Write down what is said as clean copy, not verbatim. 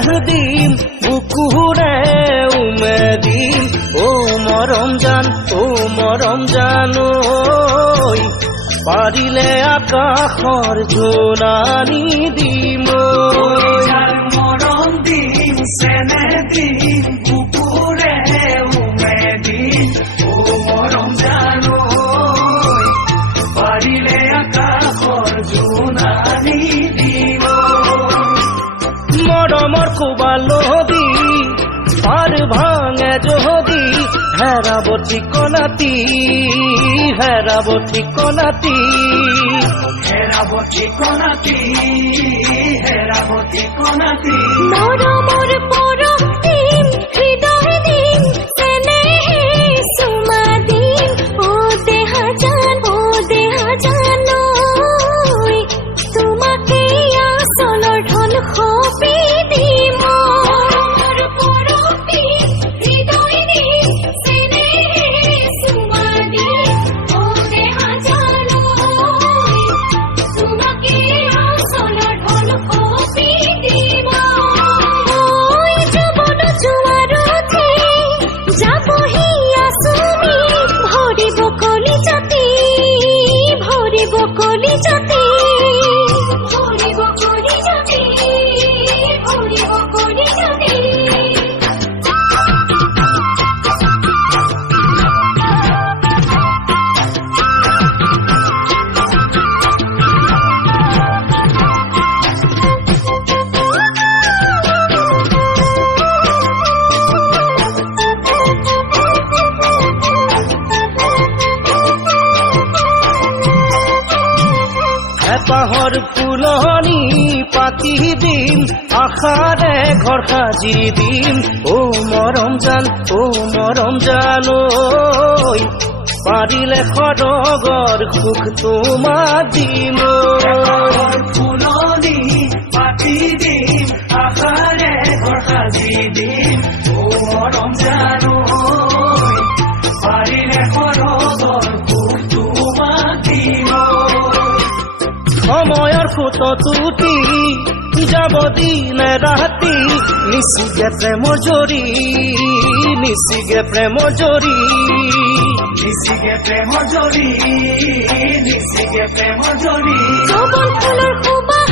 চেনেহ দিম বুকুৰে উমে দিম ও মৰম জান ঐ পাৰিলে আকাশৰ জোনানি দিম মৰম দিম চেনেহ দিম বুকুৰে উমে দিম ও মৰম জান পাৰিলে আকাশৰ জোনানি দিম মৰমৰ কোবালদি পাৰ ভাঙে যদি হেৰাব ঠিকনাতি হেৰাব ঠিকনাতি মৰমৰ পৰশ দিম হৃদয় দিম চেনেহে চুমা দিম ও দেহা জান ঐ তোমাকে আচলৰ ধন সপি দিম মৰমৰ পৰশ দিম হৃদয় দিম চেনেহে চুমা দিম ও দেহা জান তোমাকে আচলৰ ধন সপি দিম জীৱন জোৱাৰতে যাবহি আচুমি ভৰিব কলিজাতি ভৰিব কলিজাতি হেঁপাহৰ ফুলনি পাতি দিম আশাৰে ঘৰ সাজি দিম ও মৰম জান ঐ পাৰিলে সৰগৰ সুখ তোমাক দিম ফুলনি পাতি দিম আশাৰে ঘৰ সাজি দিম ও মৰম জান পাৰিলে সৰগৰ সুখ তোমাক দিম সময়ৰ সুত তুটি যাব দিন ৰাতি নিচিগে প্ৰেমৰ জৰি যৌৱন ফুলৰ সুবাস